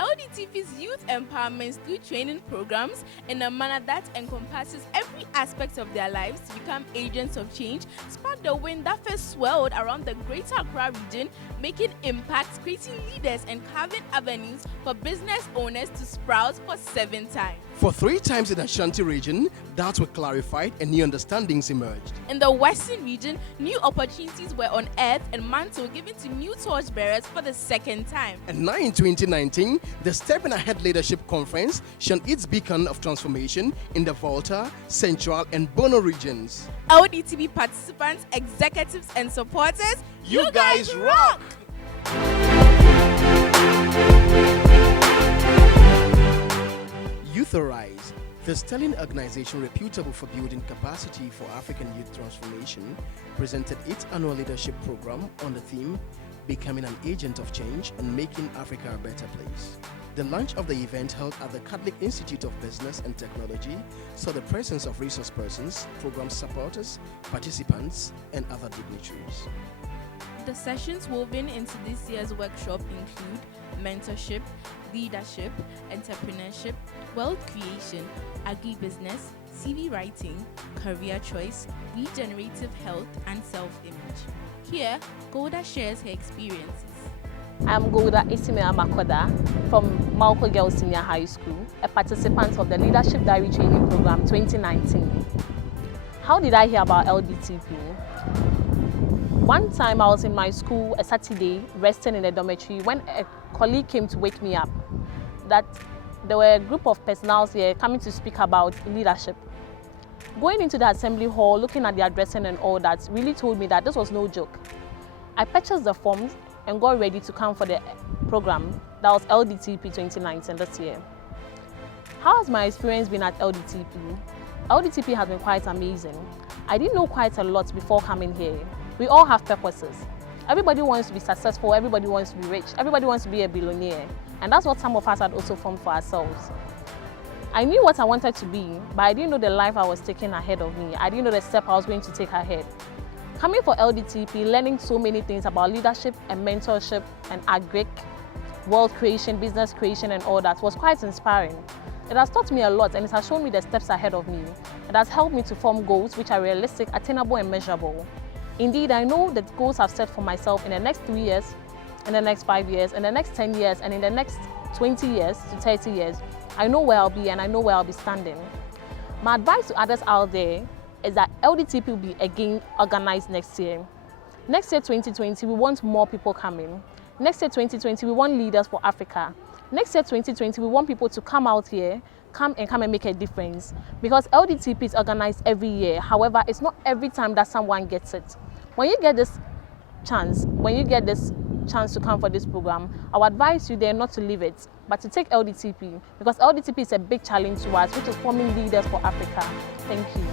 LDTP's youth empowerment through training programs in a manner that encompasses every aspect of their lives to become agents of change sparked the wind that first swirled around the greater Accra region, making impacts, creating leaders, and carving avenues for business owners to sprout for 7 times. For 3 times in the Ashanti region, doubts were clarified and new understandings emerged. In the Western region, new opportunities were unearthed and mantle given to new torchbearers for the 2nd time. And now in 2019, the Stepping Ahead Leadership Conference shone its beacon of transformation in the Volta, Central, and Bono regions. LDTP participants, executives, and supporters, you guys rock! Youth Arise, the sterling organization reputable for building capacity for African youth transformation, presented its annual leadership program on the theme, Becoming an Agent of Change and Making Africa a Better Place. The launch of the event held at the Catholic Institute of Business and Technology saw the presence of resource persons, program supporters, participants, and other dignitaries. The sessions woven into this year's workshop include mentorship, leadership, entrepreneurship, wealth creation, agribusiness, CV writing, career choice, regenerative health, and self-image. Here, Golda shares her experiences. I'm Golda Isimea Makoda from Malco Girls Senior High School, a participant of the Leadership Diary Training Program 2019. How did I hear about LDTP? One time I was in my school a Saturday resting in the dormitory when a colleague came to wake me up that there were a group of personnel here coming to speak about leadership. Going into the assembly hall, looking at the addressing and all that really told me that this was no joke. I purchased the forms and got ready to come for the program that was LDTP 2019 this year. How has my experience been at LDTP? LDTP has been quite amazing. I didn't know quite a lot before coming here. We all have purposes. Everybody wants to be successful, everybody wants to be rich, everybody wants to be a billionaire. And that's what some of us had also formed for ourselves. I knew what I wanted to be, but I didn't know the life I was taking ahead of me. I didn't know the step I was going to take ahead. Coming for LDTP, learning so many things about leadership and mentorship and agric, wealth creation, business creation and all that was quite inspiring. It has taught me a lot and it has shown me the steps ahead of me. It has helped me to form goals which are realistic, attainable and measurable. Indeed, I know the goals I've set for myself in the next 3 years, in the next 5 years, in the next 10 years and in the next 20 years to 30 years. I know where I'll be and I know where I'll be standing. My advice to others out there is that LDTP will be again organized next year. Next year, 2020, we want more people coming. Next year, 2020, we want leaders for Africa. Next year, 2020, we want people to come out here, come and make a difference. Because LDTP is organized every year. However, it's not every time that someone gets it. When you get this chance to come for this program, I would advise you there not to leave it, but to take LDTP, because LDTP is a big challenge to us, which is forming leaders for Africa. Thank you.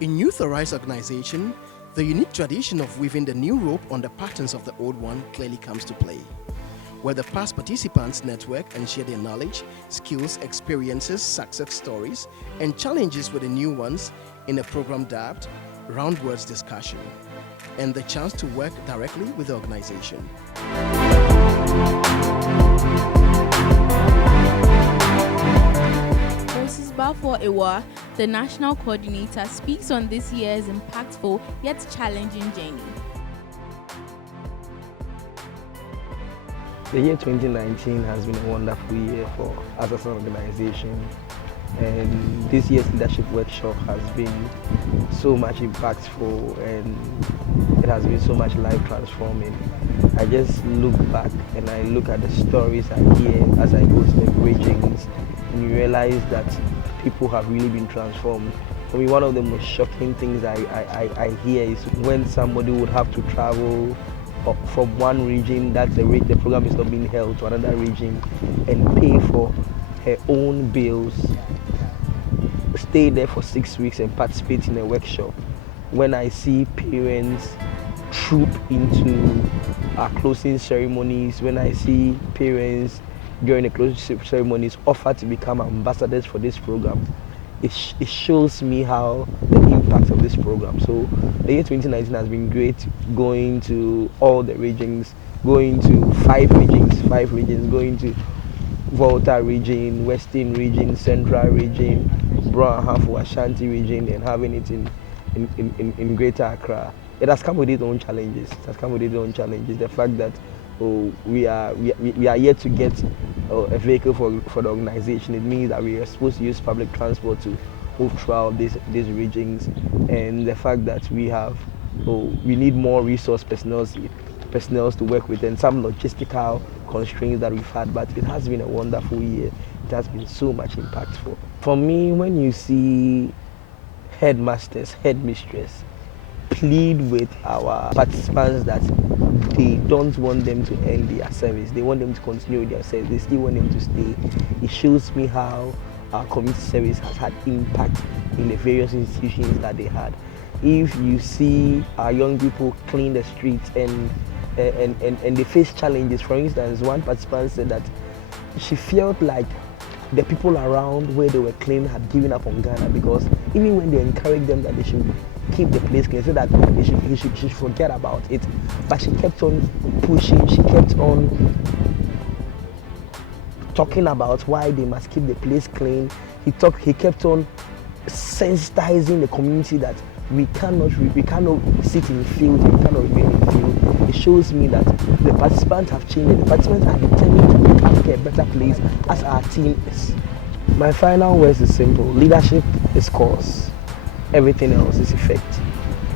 In Youth Arise organization, the unique tradition of weaving the new rope on the patterns of the old one clearly comes to play, where the past participants network and share their knowledge, skills, experiences, success stories, and challenges with the new ones in a program dubbed Round Words Discussion, and the chance to work directly with the organization. Mrs. Balfour Ewa, the national coordinator, speaks on this year's impactful yet challenging journey. The year 2019 has been a wonderful year for us as an organization, and this year's leadership workshop has been so much impactful and it has been so much life transforming. I just look back and I look at the stories I hear as I go to the bridgings, and you realize that people have really been transformed. For me, one of the most shocking things I hear is when somebody would have to travel from one region that the program is not being held to another region and pay for her own bills, stay there for 6 weeks and participate in a workshop. When I see parents troop into our closing ceremonies, when I see parents during the closing ceremonies offer to become ambassadors for this program, it shows me how the impact of this program. So the year 2019 has been great, going to all the regions, going to five regions, going to Volta region, Western region, Central region, Brown Hafo, Ashanti region, and having it in Greater Accra. It has come with its own challenges. The fact that we are yet to get a vehicle for the organization. It means that we are supposed to use public transport to move throughout these regions, and the fact that we need more resource personnel to work with, and some logistical constraints that we've had. But it has been a wonderful year. It has been so much impactful. For me, when you see headmasters, headmistress plead with our participants that they don't want them to end their service, they want them to continue with their service, they still want them to stay, it shows me how our community service has had impact in the various institutions that they had. If you see our young people clean the streets and they face challenges, for instance, one participant said that she felt like the people around where they were cleaning had given up on Ghana, because even when they encouraged them that they should keep the place clean, so that they should forget about it, but she kept on pushing, she kept on talking about why they must keep the place clean. He kept on sensitizing the community that we cannot sit in field, we cannot remain in field. It shows me that the participants have changed. The participants are determined to make Africa a better place, as our team is. My final words is simple: leadership is cause, everything else is effect.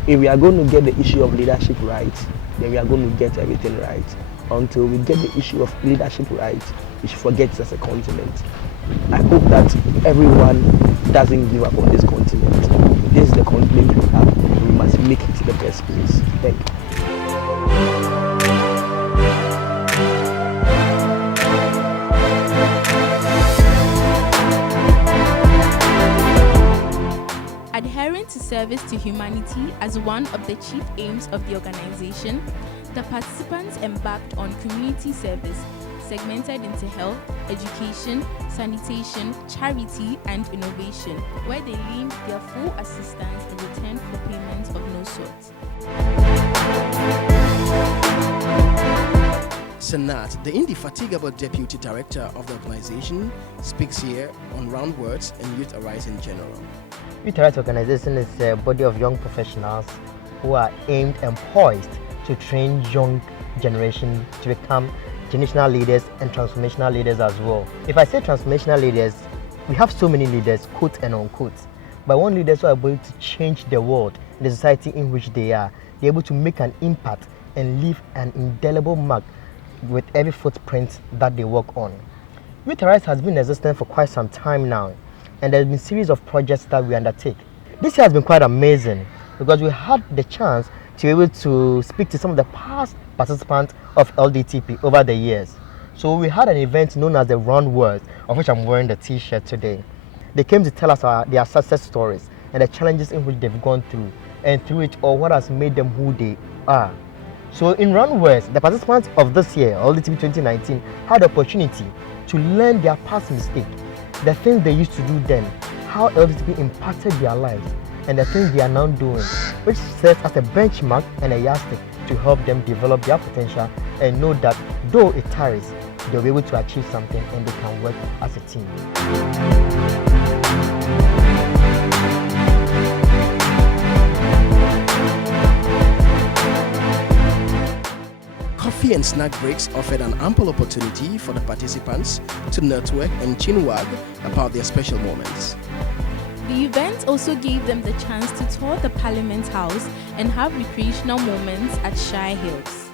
If we are going to get the issue of leadership right, then we are going to get everything right. Until we get the issue of leadership right, we should forget it as a continent. I hope that everyone doesn't give up on this continent. This is the continent we have, and we must make it the best place. Thank you. Adhering to service to humanity as one of the chief aims of the organization, the participants embarked on community service segmented into health, education, sanitation, charity, and innovation, where they lend their full assistance in return for payments of no sort. Sanat, the indefatigable deputy director of the organization, speaks here on round words and youth arise in general. Youth Rights Organization is a body of young professionals who are aimed and poised to train young generation to become generational leaders and transformational leaders as well. If I say transformational leaders, we have so many leaders, quote and unquote, but one leaders who are able to change the world, the society in which they are. They're able to make an impact and leave an indelible mark with every footprint that they work on. Youth Rights has been existing for quite some time now, and there's been a series of projects that we undertake. This year has been quite amazing because we had the chance to be able to speak to some of the past participants of LDTP over the years. So we had an event known as the Round Words, of which I'm wearing the t-shirt today. They came to tell us their success stories and the challenges in which they've gone through, and through it all, what has made them who they are. So in Round Words, the participants of this year, LDTP 2019, had the opportunity to learn their past mistakes, the things they used to do then, how LDTP impacted their lives, and the things they are now doing, which serves as a benchmark and a yardstick to help them develop their potential and know that though it tarries, they'll be able to achieve something and they can work as a team. Coffee and snack breaks offered an ample opportunity for the participants to network and chinwag about their special moments. The event also gave them the chance to tour the Parliament House and have recreational moments at Shire Hills.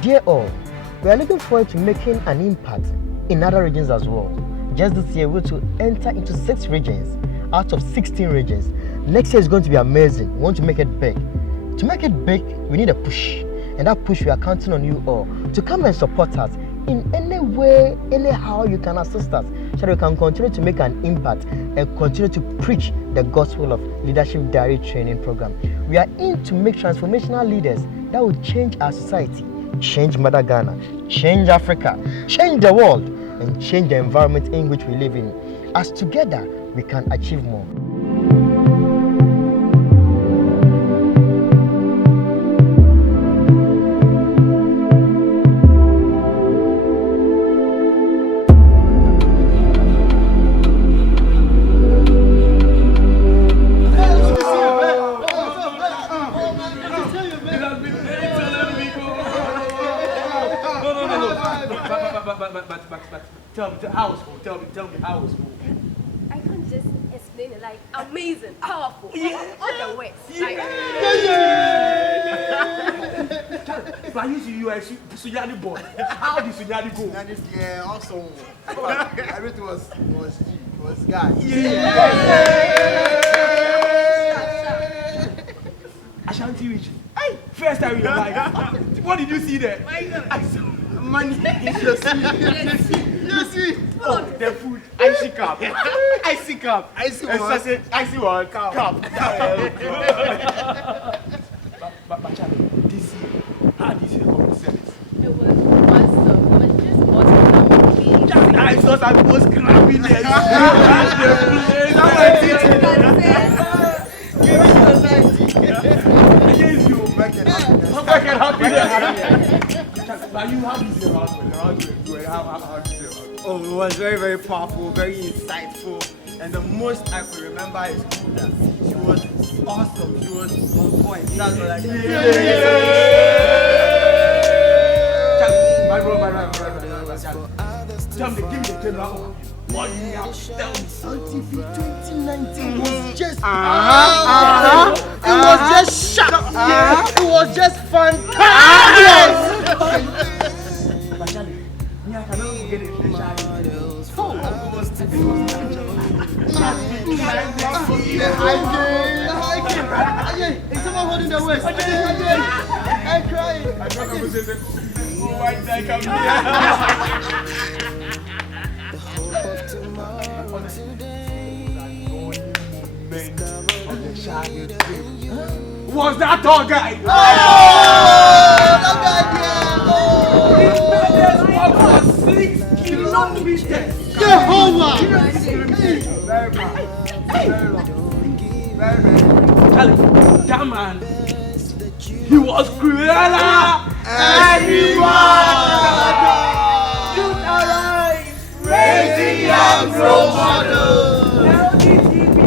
Dear all, we are looking forward to making an impact in other regions as well. Just this year, we're to enter into 6 regions out of 16 regions. Next year is going to be amazing. We want to make it big. To make it big, we need a push. And that push, we are counting on you all to come and support us in any way, anyhow you can assist us. so that we can continue to make an impact and continue to preach the gospel of Leadership Diary Training Program. We are in to make transformational leaders that will change our society, change Mother Ghana, change Africa, change the world, and change the environment in which we live in. As together, we can achieve more. Tell me how it was cool. I can't just explain it, like amazing, powerful, all the way. If I use you as Sunyani boy, how did Sunyani go? Yeah, also, everything was guy. Ashanti Rich. Hey, first time in your life. What did you see there? I saw Money. You see? oh, the food. Icy cup. Icy cup. Icy And what? sausage. Icy one. Cup. But Charlie, this year, how did you come to service? It was awesome. It was just awesome. I thought I was grabbing there. Against you. Back and happy. But you have this around how Oh, it was very, very powerful, very insightful. And the most I could remember is that she was awesome. She was on point. That's what I can say. My brother. Tell me, give me the general. What do you have to tell me? LDTP 2019 was just it was just sharp. It was just fantastic. But Charlie, me, I cannot forget it. Is someone holding the waist? I'm crying. I thought I was in the white guy coming was that tall guy? Oh, that guy, His biggest walk was 6 kilometers. Jehovah! Very bad. Very Charlie, that man, he was crueler everyone. Youth Arise, raising young role models. LDTP,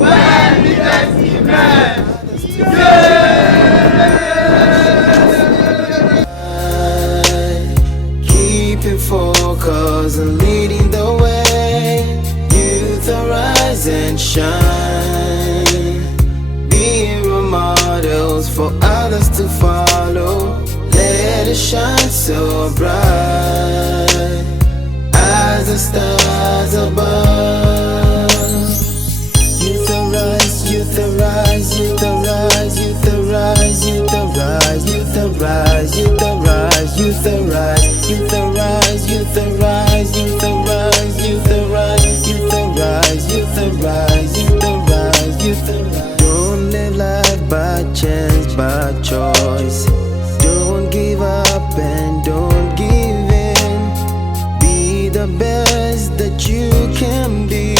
when leaders emerge. Keeping focus and leading the way. Youth arise and shine. Being role models for others to follow. Let it shine so bright as the stars above. Youth arise, youth arise, youth arise, youth arise, youth arise, youth arise, youth arise, youth arise, youth arise, youth arise, youth arise, youth arise, youth arise, youth arise, youth arise, youth arise. Don't live life by chance, by choice. Don't give up and don't give in. Be the best that you can be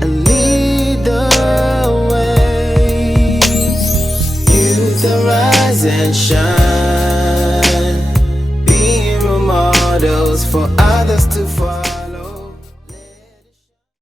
and lead the way. Youth arise and shine. Be role models for others to follow.